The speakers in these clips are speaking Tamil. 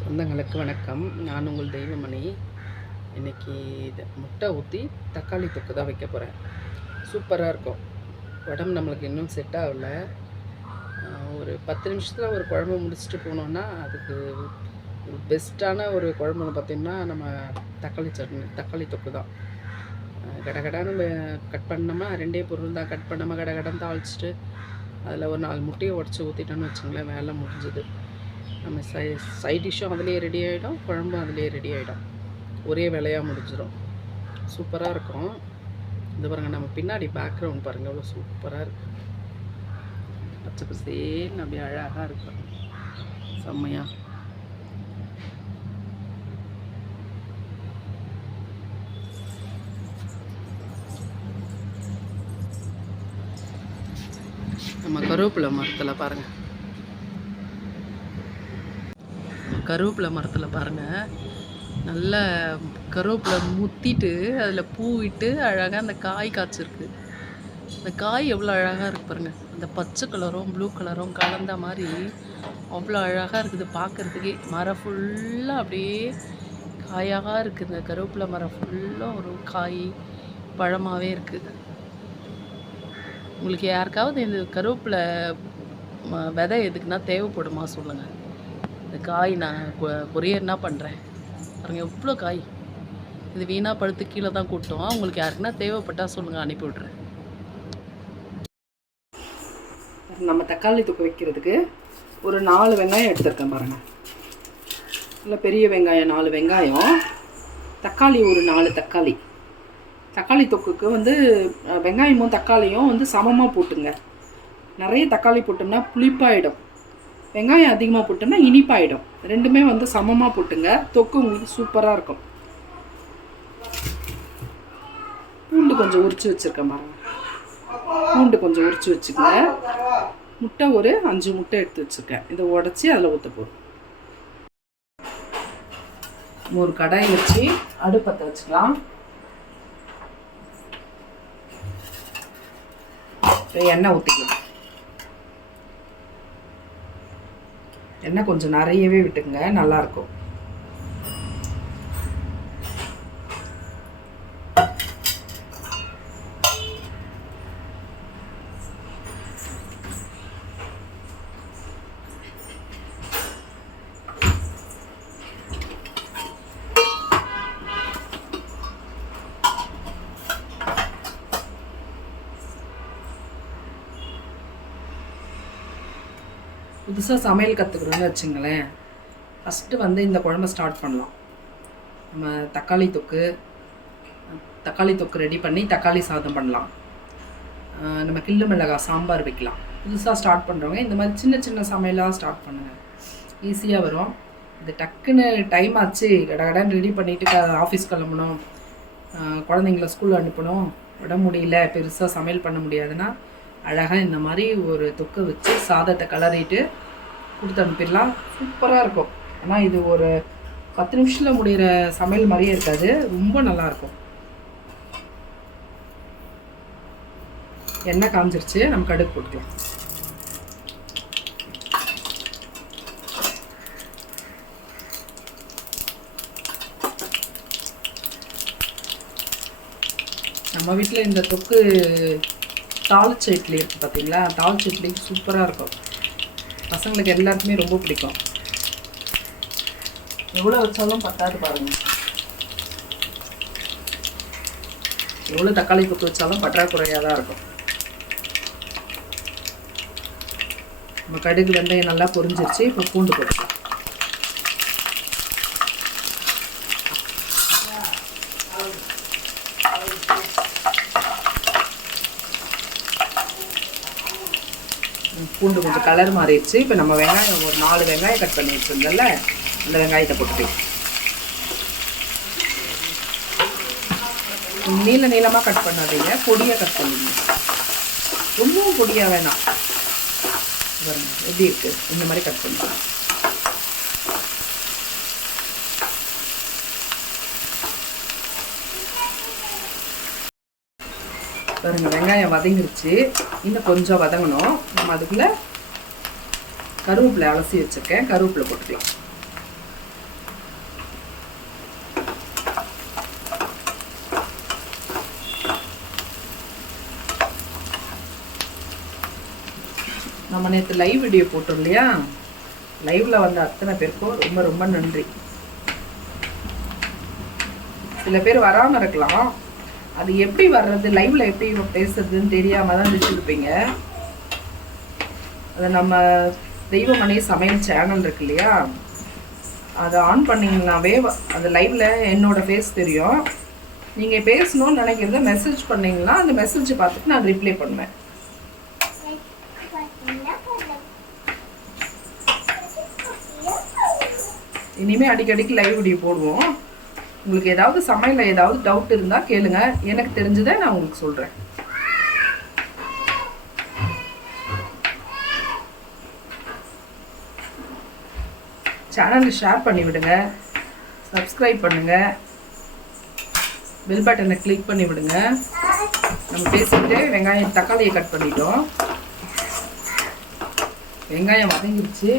சொந்தங்களுக்கு வணக்கம். நான் உங்கள் தெய்வமணி. இன்றைக்கி இது முட்டை ஊற்றி தக்காளி தொக்கு தான் வைக்க போகிறேன் சூப்பராக இருக்கும். உடம்பு நம்மளுக்கு இன்னும் செட் ஆகல. ஒரு பத்து நிமிஷத்தில் ஒரு குழம்பு முடிச்சுட்டு போனோன்னா அதுக்கு பெஸ்ட்டான ஒரு குழம்புன்னு பார்த்திங்கன்னா நம்ம தக்காளி சட்னி தக்காளி தொக்கு தான். கடகடான்னு கட் பண்ணோமா ரெண்டே பொருள் தான் கட் பண்ணாமல் கடகடன்னு தாளிச்சிட்டு அதில் ஒரு நாலு முட்டையை உடச்சி ஊற்றிட்டோன்னு வச்சுங்களேன் வேலை முடிஞ்சுது. நம்ம சை சைட் டிஷ்ஷும் அதுலேயே ரெடி ஆகிடும் குழம்பும் அதுலேயே ரெடி ஆகிடும் ஒரே வேலையாக முடிஞ்சிடும் சூப்பராக இருக்கும். இந்த பாருங்கள் நம்ம பின்னாடி பேக்ரவுண்ட் பாருங்கள் அவ்வளோ சூப்பராக இருக்கும் பச்சை பசேன்னு அப்படியே அழகாக இருக்கும். செம்மையாக நம்ம கருவேப்பிலை மரத்தில் பாருங்கள் கருவேப்பிலை மரத்தில் பாருங்கள் நல்ல கருவேப்பிலை முத்திட்டு அதில் பூ விட்டு அழகாக அந்த காய் காய்ச்சிருக்கு. அந்த காய் எவ்வளோ அழகாக இருக்கு பாருங்கள் அந்த பச்சை கலரும் ப்ளூ கலரும் கலந்த மாதிரி அவ்வளோ அழகாக இருக்குது பார்க்குறதுக்கே மரம் ஃபுல்லாக அப்படியே காயாக இருக்குது இந்த கருவேப்பிலை மரம் ஃபுல்லாக ஒரு காய் பழமாகவே இருக்குது உங்களுக்கு யாருக்காவது இந்த கருவேப்பிலை ம- விதை எதுக்குன்னா தேவைப்படுமா சொல்லுங்கள் இந்த காய் நான் கொரியர் என்ன பண்ணுறேன் பாருங்கள் எவ்வளோ காய். இது வீணாக படுத்து கீழே தான் கூட்டம். உங்களுக்கு யாருக்குன்னா தேவைப்பட்டால் சொல்லுங்கள் அனுப்பி விட்றேன் நம்ம தக்காளி தொக்கு வைக்கிறதுக்கு ஒரு நாலு வெங்காயம் எடுத்துருக்கேன் பாருங்கள் இல்லை பெரிய வெங்காயம் நாலு வெங்காயம். தக்காளி ஒரு நாலு தக்காளி. தக்காளி தொக்குக்கு வந்து வெங்காயமும் தக்காளியும் வந்து சமமாக போட்டுங்க. நிறைய தக்காளி போட்டோம்னா புளிப்பாயிடும். வெங்காயம் அதிகமாக போட்டோம்னா இனிப்பாயிடும். ரெண்டுமே வந்து சமமாக போட்டுங்க. தொக்கு உங்களுக்கு சூப்பராக இருக்கும். பூண்டு கொஞ்சம் உரிச்சு வச்சுருக்கேன் பாருங்க. பூண்டு கொஞ்சம் உரிச்சு வச்சுக்கோங்க. முட்டை ஒரு அஞ்சு முட்டை எடுத்து வச்சுருக்கேன். இதை உடச்சி அதில் ஊற்ற போகிறோம் ஒரு கடாய் வச்சு அடுப்பத்தை வச்சுக்கலாம். இப்போ எண்ணெய் ஊற்றிக்கலாம் என்ன கொஞ்சம் நிறையவே விட்டுங்க நல்லாயிருக்கும் புதுசாக சமையல் கற்றுக்குறோன்னு வச்சுங்களேன். ஃபஸ்ட்டு வந்து இந்த குழம்ப ஸ்டார்ட் பண்ணலாம். நம்ம தக்காளி தொக்கு தக்காளி தொக்கு ரெடி பண்ணி தக்காளி சாதம் பண்ணலாம். நம்ம கிள்ளு மிளகாய் சாம்பார் வைக்கலாம். புதுசாக ஸ்டார்ட் பண்ணுறவங்க இந்த மாதிரி சின்ன சின்ன சமையலாக ஸ்டார்ட் பண்ணுங்கள் ஈஸியாக வரும். இது டக்குன்னு டைம் ஆச்சு. கடகடன் ரெடி பண்ணிவிட்டு ஆஃபீஸ் கிளம்பணும். குழந்தைங்கள ஸ்கூல் அனுப்பணும். விட முடியல. பெருசாக சமையல் பண்ண முடியாதுன்னா அழகாக இந்த மாதிரி ஒரு தொக்கு வச்சு சாதத்தை கலரிட்டு கொடுத்து அனுப்பிடலாம். சூப்பராக இருக்கும். ஆனால் இது ஒரு பத்து நிமிஷத்தில் முடிகிற சமையல் மாதிரியே இருக்காது. ரொம்ப நல்லாயிருக்கும் எண்ணெய் காஞ்சிருச்சு. நம்ம கடுகு போட்டுக்கலாம். நம்ம வீட்டில் இந்த தொக்கு தாளிச்ச இட்லி இருக்குது பார்த்தீங்களா தாளிச்ச இட்லி சூப்பராக இருக்கும். பசங்களுக்கு எல்லாருக்குமே ரொம்ப பிடிக்கும். எவ்வளோ வச்சாலும் பத்தாது பாருங்கள் எவ்வளோ தக்காளி கொத்து வச்சாலும் பற்றாக்குறையாக தான் இருக்கும். நம்ம கடுகு வெந்தயம் நல்லா பொரிஞ்சிருச்சு இப்போ பூண்டு போட்டுக்கலாம். பூண்டு கொஞ்சம் கலர் மாறிடுச்சு. இப்போ நம்ம வெங்காயம் ஒரு நாலு வெங்காயம் கட் பண்ணி வச்சுருந்தோம்ல அந்த வெங்காயத்தை போட்டுக்கலாம் நீள நீளமாக கட் பண்ணாதீங்க. பொடியாக கட் பண்ணுங்க. ரொம்பவும் பொடியாக வேணாம். எப்படி இருக்குது இந்த மாதிரி கட் பண்ணலாம் பாருங்க வெங்காயம் வதங்கிருச்சு. இன்னும் கொஞ்சம் வதங்கணும். நம்ம அதுக்குள்ள கருவேப்பிலை அலசி வச்சிருக்கேன். கருவேப்பிலை போட்டுக்கலாம். நம்ம நேற்று லைவ் வீடியோ போட்டோம் இல்லையா? லைவ்ல வந்த அத்தனை பேருக்கும் ரொம்ப ரொம்ப நன்றி. சில பேர் வராமல் இருக்கலாம். அது எப்படி வர்றது? லைவ்ல எப்படி பேசுறதுன்னு தெரியாம தான் வச்சுருப்பீங்க. அதை நம்ம தெய்வமணி சமையல் சேனல் இருக்கு இல்லையா? அதை ஆன் பண்ணிங்கனாவே அந்த லைவ்ல என்னோட ஃபேஸ் தெரியும். நீங்கள் பேசணும்னு நினைக்கிறத மெசேஜ் பண்ணீங்கன்னா அந்த மெசேஜ் பார்த்துட்டு நான் ரிப்ளை பண்ணுவேன். இனிமே அடிக்கடிக்கு லைவ் வீடியோ போடுவோம். உங்களுக்கு ஏதாவது சமையலில் ஏதாவது டவுட் இருந்தால் கேளுங்க. எனக்கு தெரிஞ்சதை நான் உங்களுக்கு சொல்கிறேன் சேனலை ஷேர் பண்ணி விடுங்க. சப்ஸ்கிரைப் பண்ணுங்க. பெல் பட்டனை கிளிக் பண்ணி விடுங்க. நம்ம பேசிட்டு வெங்காயம் தக்காளியை கட் பண்ணிட்டோம். வெங்காயம் வதங்கிடுச்சு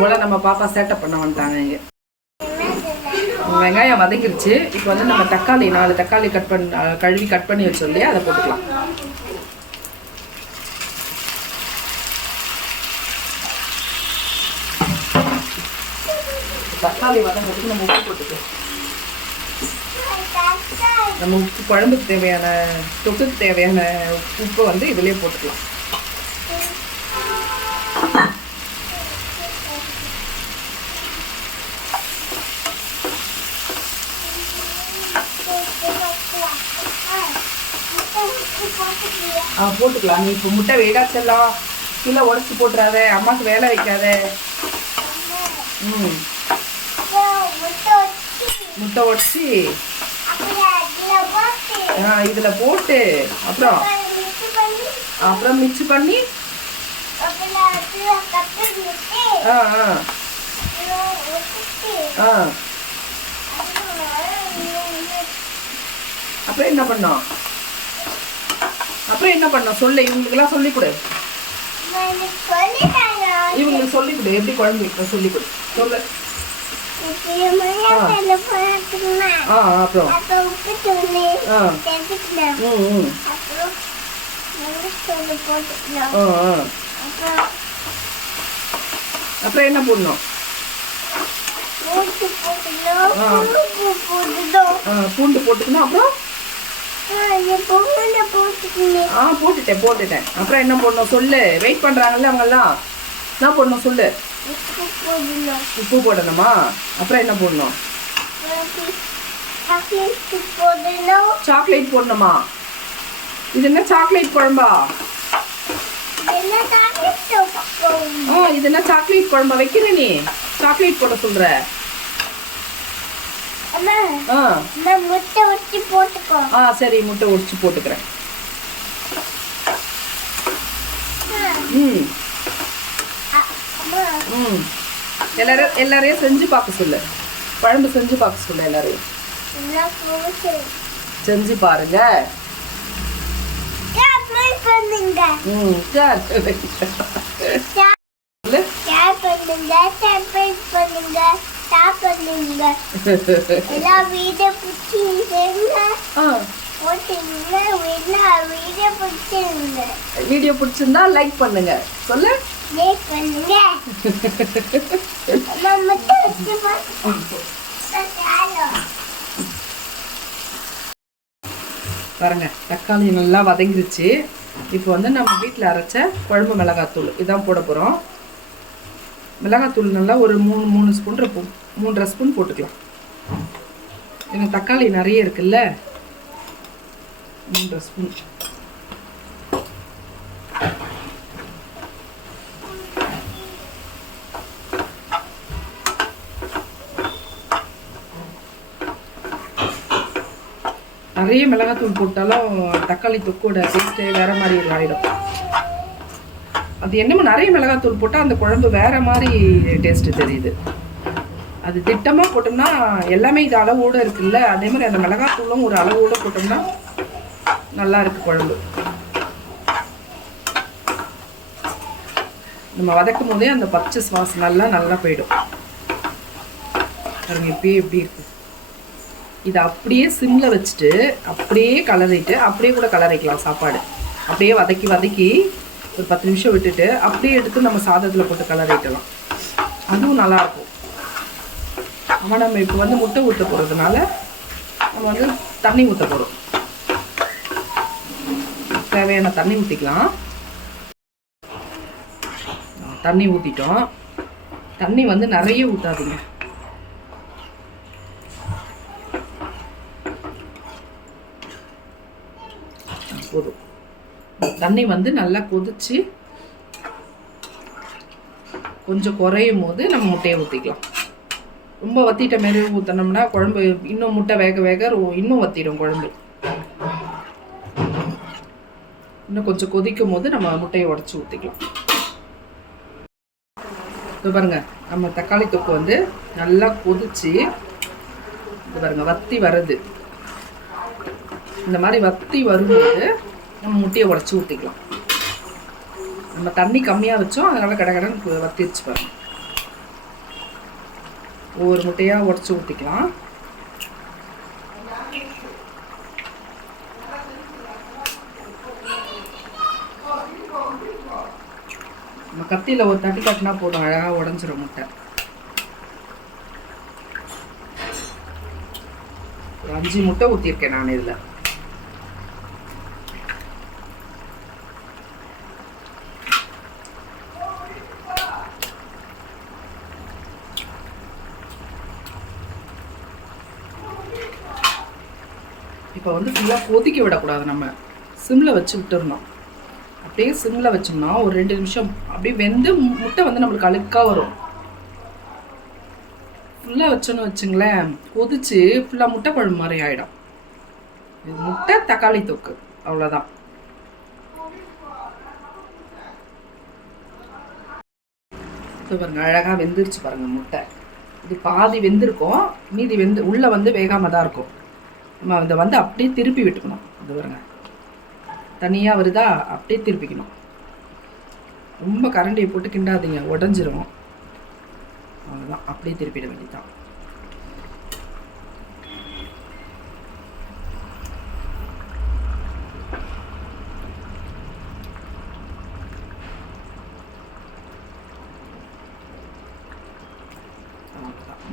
வழக்கம் போல் நம்ம பாப்பா சேட்டை பண்ண வந்துட்டாங்க இங்கே. வெங்காயம் வதங்கிருச்சு. இப்போ வந்து நம்ம தக்காளி நாலு தக்காளி கட் பண்ண கழுவி கட் பண்ணி வச்சோம் இல்லையா? அதை போட்டுக்கலாம். தக்காளி வதங்கிறதுக்கு நம்ம உப்பு போட்டுக்கலாம். நம்ம உப்பு குழம்புக்கு தேவையான தொட்டுக்கு தேவையான உப்பை வந்து இதுலயே போட்டுக்கலாம். ஆ போட்டுக்கலாம். நீ இப்போ முட்டை வேகாச்செல்லாம் கீழே உடச்சி போட்டுறாத. அம்மாவுக்கு வேலை வைக்காத. ம். முட்டை உடச்சி. ஆ இதில் போட்டு. அப்புறம்? அப்புறம் மிக்ஸ் பண்ணி? ஆ ஆ. ஆ. அப்புறம் என்ன பண்ணோம்? அப்புறம் என்ன பண்ணோம் சொல்லு இவங்களுக்கெல்லாம் சொல்லிக் கொடு இவங்களுக்கு சொல்லிக் கொடு எப்படி வைக்கணும் சொல்லிக் கொடு சொல்லு. அப்புறம். அப்புறம் என்ன போடணும்? ஆ பூண்டு போட்டுக்கணும். அப்புறம்? ஆ போட்டுட்டேன் போட்டுட்டேன். அப்புறம் என்ன போடணும் சொல்லு. வெயிட் பண்ணுறாங்கல்ல அவங்கெல்லாம். என்ன போடணும் சொல்லு. உப்பு போடணுமா. அப்புறம் என்ன போடணும்? சாக்லேட் போடணுமா. இது என்ன சாக்லேட் குழம்பா? ஆ இது என்ன சாக்லேட் குழம்பா? வைக்கிற நீ. சாக்லேட் போட சொல்ற. ஆ. சரி முட்டை உரிச்சு போட்டுக்கிறேன். ம். ம். எல்லாரும் எல்லாரையும் செஞ்சு பார்க்க சொல்லு. குழம்பு செஞ்சு பார்க்க சொல்லு எல்லாரையும். செஞ்சு பாருங்க. பண்ணுங்க பண்ணுங்க எல்லா வீடியோ பிடிச்சிருந்தா ஆ. போட்டுருங்க எல்லா வீடியோ பிடிச்சிருந்தா லைக் பண்ணுங்க. சொல்லு. லைக் பண்ணுங்க. பாருங்க தக்காளி நல்லா வதங்கிருச்சு. இப்போ வந்து நம்ம வீட்டில் அரைச்ச குழம்பு மிளகாத்தூள் இதான் போட போகிறோம் மிளகாத்தூள் நல்லா ஒரு மூணு மூணு ஸ்பூன் இருக்கும் மூன்றரை ஸ்பூன் போட்டுக்கலாம். ஏன்னா தக்காளி நிறைய இருக்குல்ல? மூன்றரை ஸ்பூன். நிறைய மிளகாத்தூள் போட்டாலும் தக்காளி தொக்கோட டேஸ்ட்டு வேற மாதிரி ஆயிடும். அது என்னமோ நிறைய மிளகாத்தூள் போட்டால் அந்த குழம்பு வேற மாதிரி டேஸ்ட் தெரியுது. அது திட்டமாக போட்டோம்னா எல்லாமே இது அளவோடு இருக்குல்ல அதே மாதிரி அந்த மிளகாத்தூளும் ஒரு அளவோடு போட்டோம்னா நல்லா இருக்கு குழம்பு. நம்ம வதக்கும் போதே அந்த பச்சை சுவாசம் நல்லா நல்லா போயிடும். பாருங்க இப்பயே எப்படி இருக்கு. இதை அப்படியே சிம்மில் வச்சுட்டு அப்படியே கலரிட்டு அப்படியே கூட கலரிக்கலாம் சாப்பாடு. அப்படியே வதக்கி வதக்கி ஒரு பத்து நிமிஷம் விட்டுட்டு அப்படியே எடுத்து நம்ம சாதத்தில் போட்டு கலரிட்டலாம் அதுவும் நல்லாயிருக்கும். ஆனால் நம்ம இப்போ வந்து முட்டை ஊற்ற போகிறதுனால நம்ம வந்து தண்ணி ஊற்ற போகிறோம் தேவையான தண்ணி ஊற்றிக்கலாம் தண்ணி ஊற்றிட்டோம் தண்ணி வந்து நிறைய ஊற்றாதீங்க போதும். தண்ணி வந்து நல்லா கொதிச்சு கொஞ்சம் குறையும் போது நம்ம முட்டையை ஊற்றிக்கலாம் ரொம்ப வத்திட்ட மாரி ஊற்றினோம்னா குழம்பு இன்னும் முட்டை வேக வேக இன்னும் வத்திடும் குழம்பு. இன்னும் கொஞ்சம் கொதிக்கும் போது நம்ம முட்டையை உடச்சி ஊற்றிக்கலாம் இது பாருங்க நம்ம தக்காளி தொக்கு வந்து நல்லா கொதிச்சு இது பாருங்க வத்தி வருது. இந்த மாதிரி வத்தி வரும்போது நம்ம முட்டையை உடச்சி ஊற்றிக்கலாம் நம்ம தண்ணி கம்மியாக வச்சோம் அதனால கடகடன்னு வத்திருச்சு பாருங்க. ஒவ்வொரு முட்டையாக உடச்சி ஊற்றிக்கலாம் நம்ம கத்தியில் ஒரு தட்டு தட்டுனா போதும் அழகாக உடஞ்சிரும் முட்டை. ஒரு அஞ்சு முட்டை ஊற்றிருக்கேன் நான் இதில். இப்போ வந்து ஃபுல்லாக கொதிக்க விடக்கூடாது நம்ம. சிம்மில் வச்சு விட்டுறணும். அப்படியே சிம்மில் வச்சோம்னா ஒரு ரெண்டு நிமிஷம் அப்படியே வெந்து முட்டை வந்து நம்மளுக்கு அழுக்காக வரும். ஃபுல்லாக வச்சோன்னு வச்சுங்களேன் கொதிச்சு ஃபுல்லாக முட்டை குழம்பு மாதிரி ஆகிடும் இது முட்டை தக்காளி தொக்கு. அவ்வளோதான் பாருங்க அழகாக வெந்துருச்சு பாருங்க முட்டை. இது பாதி வெந்திருக்கும் மீதி வெந்து உள்ளே வந்து வேகாமல் தான் இருக்கும். நம்ம இதை வந்து அப்படியே திருப்பி விட்டுக்கணும். இது வருங்க தனியாக வருதா? அப்படியே திருப்பிக்கணும். ரொம்ப கரண்டியை போட்டு கிண்டாதீங்க. உடஞ்சிரும். அவ்வளோதான் அப்படியே திருப்பிட வேண்டியதுதான்.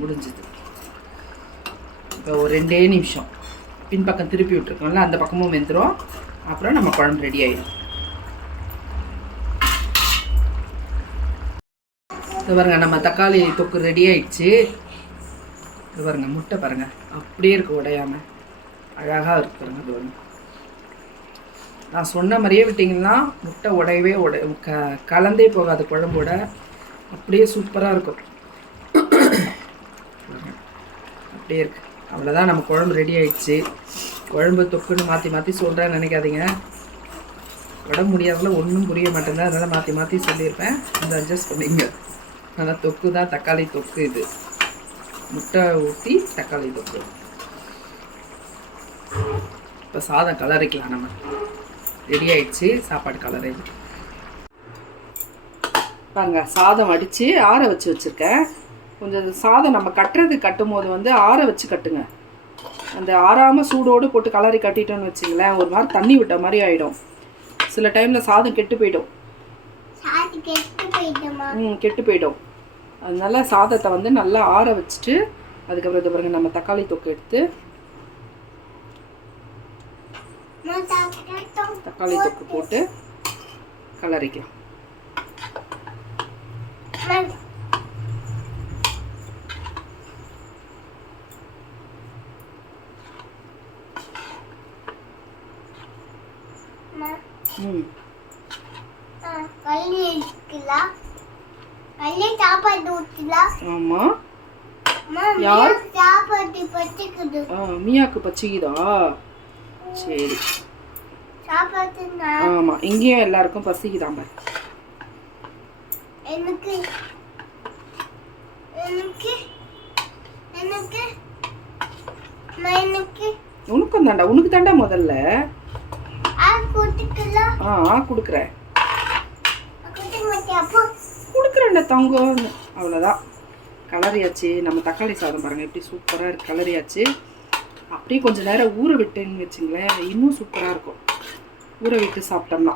முடிஞ்சது முடிஞ்சுது. இப்போ ஒரு ரெண்டே நிமிஷம். பின்பக்கம் திருப்பி விட்டுருக்கோம்ல அந்த பக்கமும் வெந்துடும் அப்புறம் நம்ம குழம்பு ரெடி ஆயிடும். இது பாருங்க நம்ம தக்காளி தொக்கு ரெடி ஆயிடுச்சு. இது பாருங்க முட்டை பாருங்க. அப்படியே இருக்கு உடையாம. அழகாக இருக்கு பாருங்க இது பாருங்க. நான் சொன்ன மாதிரியே விட்டிங்கன்னா முட்டை உடையவே உடை க கலந்தே போகாது குழம்போட அப்படியே சூப்பராக இருக்கும். அப்படியே இருக்கு. அவ்வளோதான் நம்ம குழம்பு ரெடி ஆயிடுச்சு. குழம்பு தொக்குன்னு மாற்றி மாற்றி சொல்கிறேன்னு நினைக்காதீங்க. உடம்பு முடியாதல ஒன்றும் புரிய மாட்டேங்குது. அதனால் மாற்றி மாற்றி சொல்லியிருப்பேன். கொஞ்சம் அட்ஜஸ்ட் பண்ணிங்க. ஆனால் தொக்கு தான் தக்காளி தொக்கு இது. முட்டை ஊற்றி தக்காளி தொக்கு. இப்போ சாதம் கலரிக்கலாம் நம்ம. ரெடி ஆயிடுச்சு. சாப்பாடு கலரை. பாருங்க சாதம் வடித்து ஆற வச்சு வச்சுருக்கேன். கொஞ்சம் சாதம் நம்ம கட்டுறது கட்டும் போது வந்து ஆற வச்சு கட்டுங்க. அந்த ஆறாமல் சூடோடு போட்டு கலரி கட்டிட்டோன்னு வச்சுங்களேன் ஒரு மாதிரி தண்ணி விட்ட மாதிரி ஆகிடும் சில டைமில் சாதம் கெட்டு போயிடும். ம் கெட்டு போயிடும். அதனால சாதத்தை வந்து நல்லா ஆற வச்சுட்டு அதுக்கப்புறம் இது பாருங்க நம்ம தக்காளி தொக்கு எடுத்து தக்காளி தொக்கு போட்டு கலரிக்கலாம் ம் கல்லி இருக்கலாம் கல்லி சாப்பாடு ஆமாம் அம்மா, யார்? சாப்பாடு பச்சிக்குது ஆ மியாக்கு பச்சிக்குதா சரி. சாப்பாடு ஆமாம் இங்கேயும் எல்லாருக்கும் பசிக்குதாம் எனக்கு எனக்கு எனக்கு உனக்கும் தாண்டா உனக்கு தாண்டா முதல்ல. ஆ ஆ கொடுக்குறேன். கொடுக்குறேன்டா தங்கம். அவ்வளோதான் கலரியாச்சு. நம்ம தக்காளி சாதம் பாருங்கள் எப்படி சூப்பராக இருக்கு கலரியாச்சு. அப்படியே கொஞ்ச நேரம் ஊற விட்டேன்னு வச்சுங்களேன் இன்னும் சூப்பராக இருக்கும். ஊற விட்டு சாப்பிட்டோம்னா.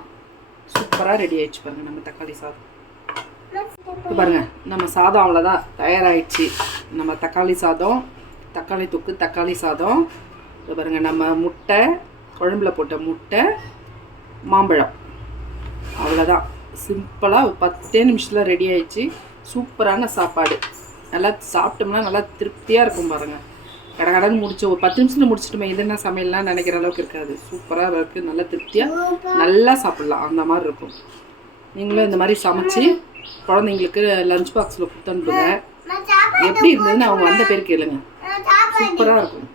சூப்பராக ரெடி ஆயிடுச்சு பாருங்கள் நம்ம தக்காளி சாதம். பாருங்க நம்ம சாதம் அவ்வளோதான் தயாராகிடுச்சு நம்ம தக்காளி சாதம் தக்காளி தொக்கு தக்காளி சாதம். இப்போ பாருங்க நம்ம முட்டை குழம்புல போட்ட முட்டை மாம்பழம். அவ்வளோதான் சிம்பிளாக பத்தே நிமிஷத்தில் ரெடி ஆயிடுச்சு. சூப்பரான சாப்பாடு. நல்லா சாப்பிட்டோம்னா நல்லா திருப்தியாக இருக்கும் பாருங்கள் கடகடன்னு முடிச்சு ஒரு பத்து நிமிஷத்தில் முடிச்சிட்டுமே இது என்ன சமையல்லாம் நினைக்கிற அளவுக்கு இருக்காது. சூப்பராக இருக்குது நல்லா திருப்தியாக நல்லா சாப்பிட்லாம். அந்த மாதிரி இருக்கும். நீங்களும் இந்த மாதிரி சமைச்சு குழந்தைங்களுக்கு லஞ்ச் பாக்ஸில் கொடுத்து அனுப்புங்க. எப்படி இருந்ததுன்னு அவங்க வந்த பேர் கேளுங்க. சூப்பராக இருக்கும்.